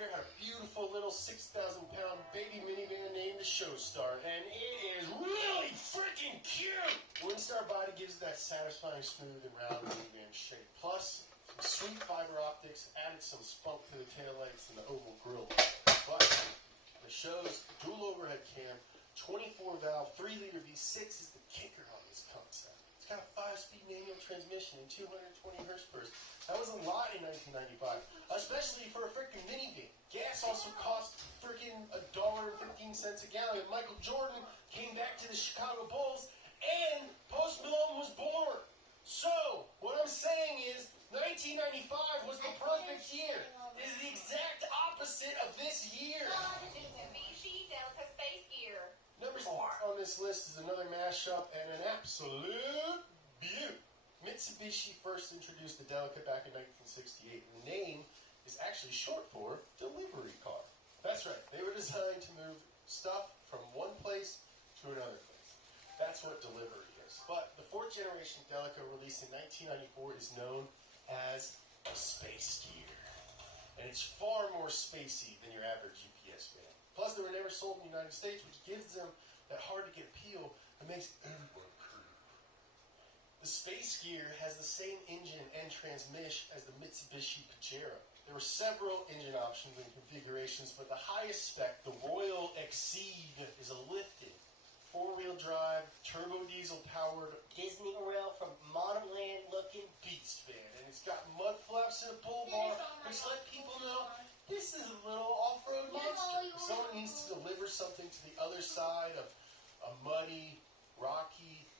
later, had a beautiful little 6,000-pound baby minivan named the Showstar, and it is really freaking cute! Windstar body gives it that satisfying, smooth, and round minivan shape. Plus, some sweet fiber optics added some spunk to the taillights and the oval grille. But the show's dual overhead cam, 24-valve, 3-liter V6 is the kicker on this concept. It's got a 5-speed manual transmission and 220 horsepower. That was a lot in 1995, especially for a freaking minivan. Gas also cost freaking $1.15 a gallon. Michael Jordan came back to the Chicago Bulls, and Post Malone was born. So, what I'm saying is, 1995 was the perfect year. It is the exact opposite of this year. Mitsubishi Delta Space Gear. Number 4 on this list is another mashup and an absolute beaut. Mitsubishi first introduced the Delica back in 1968. The name is actually short for delivery car. That's right. They were designed to move stuff from one place to another place. That's what delivery is. But the 4th generation Delica released in 1994 is known as a space gear. And it's far more spacey than your average UPS van. Plus, they were never sold in the United States, which gives them that hard-to-get appeal that makes everyone creep. The Space Gear has the same engine and transmission as the Mitsubishi Pajero. There were several engine options and configurations, but the highest spec, the Royal Exceed, is a lifted 4-wheel drive, turbo diesel-powered Disney rail from Monoland-looking beast van. And it's got mud flaps and a bull bar, which let people know this is a little off-road monster. If someone needs to deliver something to the other side of a muddy, rocky,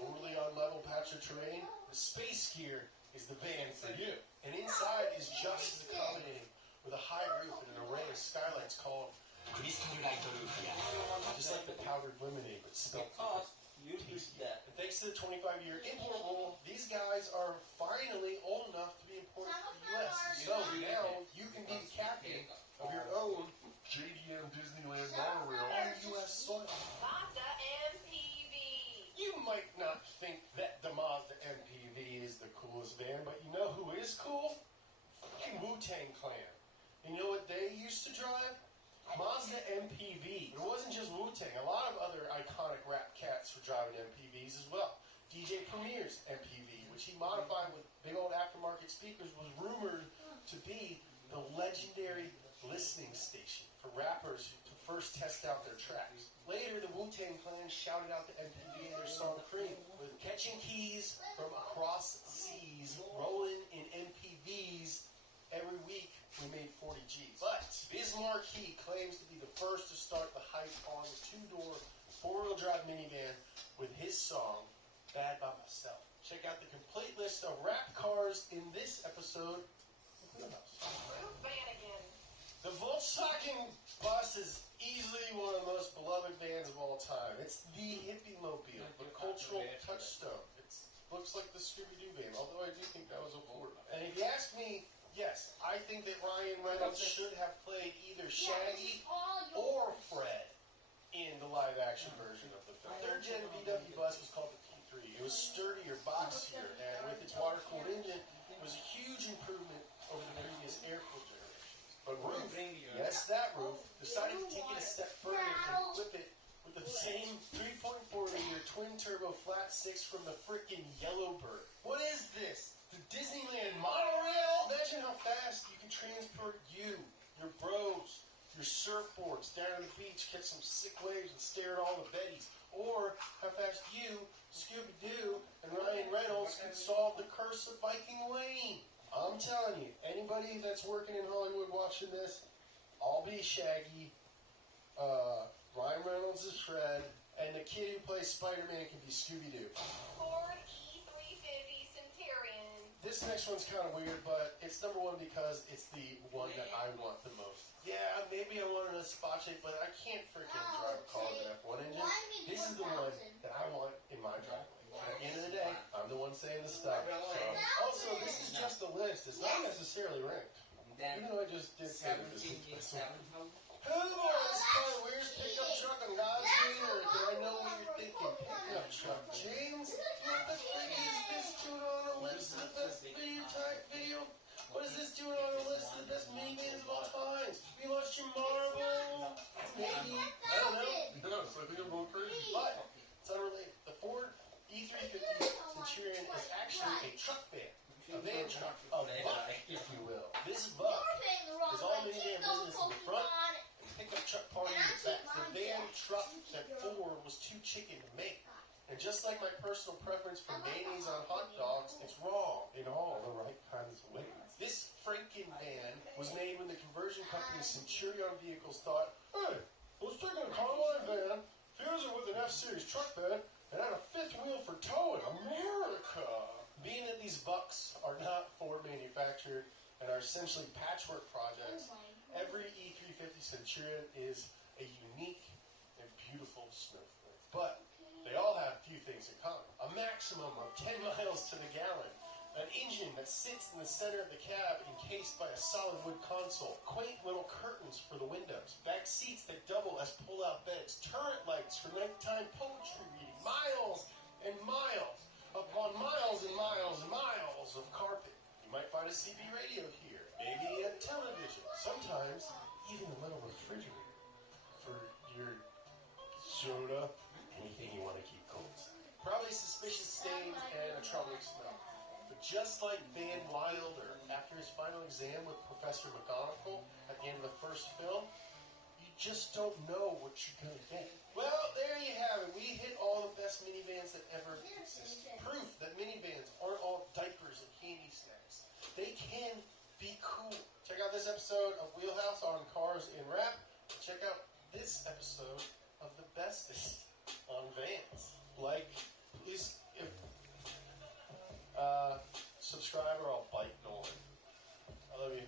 overly unlevel patch of terrain, the Space Gear is the van for you. And inside is just as accommodating, with a high roof and an array of skylights called Crystal Light Roof. Just like the powdered lemonade, but spelled tasty. And thanks to the 25-year import rule, these guys are finally old enough to be imported to the U.S. So now you can be the captain of your own JDM Disneyland monorail on U.S. soil. Mazda MPV. You might not think that the Mazda MPV is the coolest van, but you know who is cool? Fucking Wu-Tang Clan. And you know what they used to drive? Mazda MPV. It wasn't just Wu-Tang. A lot of other iconic rap cats were driving MPVs as well. DJ Premier's MPV, which he modified with big old aftermarket speakers, was rumored to be the legendary listening station for rappers to first test out their tracks. Later, the Wu-Tang Clan shouted out the MPV in their song Cream, with catching keys from across seas, rolling in MPVs. Every week, we made 40 G's. But Bismarck Key claims to be the first to start the hype on the 2-door, 4-wheel drive minivan with his song, Bad By Myself. Check out the complete list of rap cars in this episode of Wheelhouse. The Volkswagen Bus is easily one of the most beloved vans of all time. It's the hippie mobile, the cultural touchstone. It looks like the Scooby-Doo van, although I do think that was a Ford. And if you ask me, yes, I think that Ryan Reynolds should have played either Shaggy or Fred in the live-action version of the film. 3rd-gen VW bus was called the P3. It was sturdier, boxier, and with its water-cooled engine, it was a huge improvement over the previous air-cooled generations. But Roof, yes, that Roof, decided to take it a step further and equip it with the same 3.4-liter twin-turbo flat 6 from the frickin' Yellowbird. What is this? The Disneyland monorail? Imagine how fast you can transport you, your bros, your surfboards down to the beach, catch some sick waves and stare at all the Bettys. Or how fast you, Scooby-Doo, and Ryan Reynolds can solve the curse of Viking Lane. I'm telling you, anybody that's working in Hollywood watching this, I'll be Shaggy, Ryan Reynolds is Fred, and the kid who plays Spider-Man can be Scooby-Doo. Ford E350 Centurion. This next one's kind of weird, but it's number 1 because it's the one that I want the most. Yeah, maybe I wanted a spot check, but I can't freaking drive a car with an F1 engine. This is the one that I want in my driveway. At the end of the day, I'm the one saying the stuff. So, also, this is just a list. It's not necessarily ranked. Even though I just did say that this is the best one. Who was where's pickup truck on God's Green Earth? And I know what you're thinking. Pickup truck. James, what the frick is this doing on the list of the best video type video? What is this doing on the list of the best minivans of all times? minivan truck, a buck, if you will. This buck is all minivan business in the front and pickup truck party in the back. The van truck that Ford was too chicken to make. And just like my personal preference for mayonnaise on hot dogs, it's wrong in all the right kinds of ways. This freaking van was made when the conversion company Centurion Vehicles thought, hey, let's take a Carline van, fuse it with an F-Series truck bed, and add a fifth wheel for towing. America! Being that these bucks are not Ford manufactured and are essentially patchwork projects, every E350 Centurion is a unique and beautiful snowflake. But they all have a few things in common. A maximum of 10 miles to the gallon. An engine that sits in the center of the cab encased by a solid wood console. Quaint little curtains for the windows. Back seats that double as pull-out beds. Turret lights for nighttime poetry reading. Miles and miles upon miles and miles and miles of carpet. You might find a CB radio here. Maybe a television. Sometimes even a little refrigerator for your soda. Anything you want to keep cold. Probably suspicious stains and a troubling smell. But just like Van Wilder after his final exam with Professor McGonagall at the end of the first film, you just don't know what you're going to get. Well, there you have it. We hit all the best minivans that ever existed. Proof that minivans aren't all diapers and candy snacks. They can be cool. Check out this episode of Wheelhouse on Cars in Rap. Check out this episode of The Bestest on Vans. Like, please, if, subscribe or I'll bite Nolan. I love you.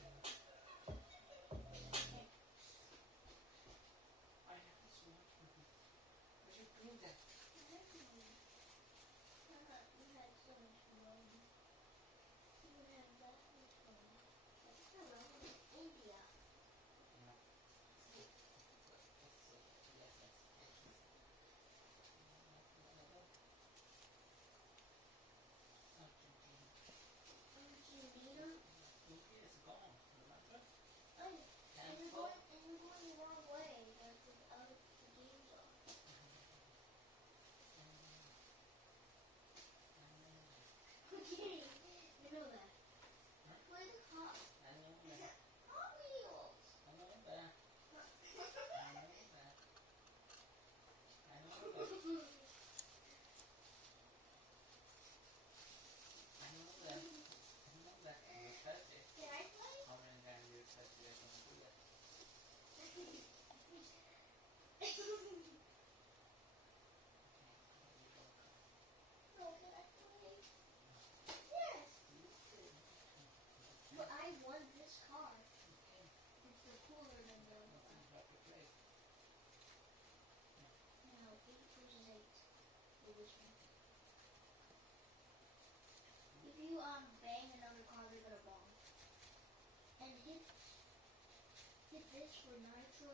This for nitro.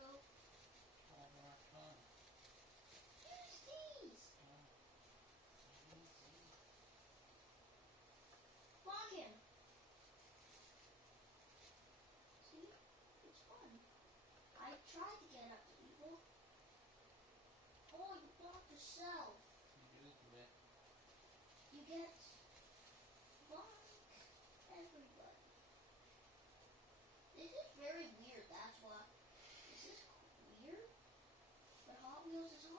Use these. Block him. See? It's fun. I tried to get up to people. Oh, you blocked yourself. You get block everybody. This is very weird, that's why. This is weird. But Hot Wheels is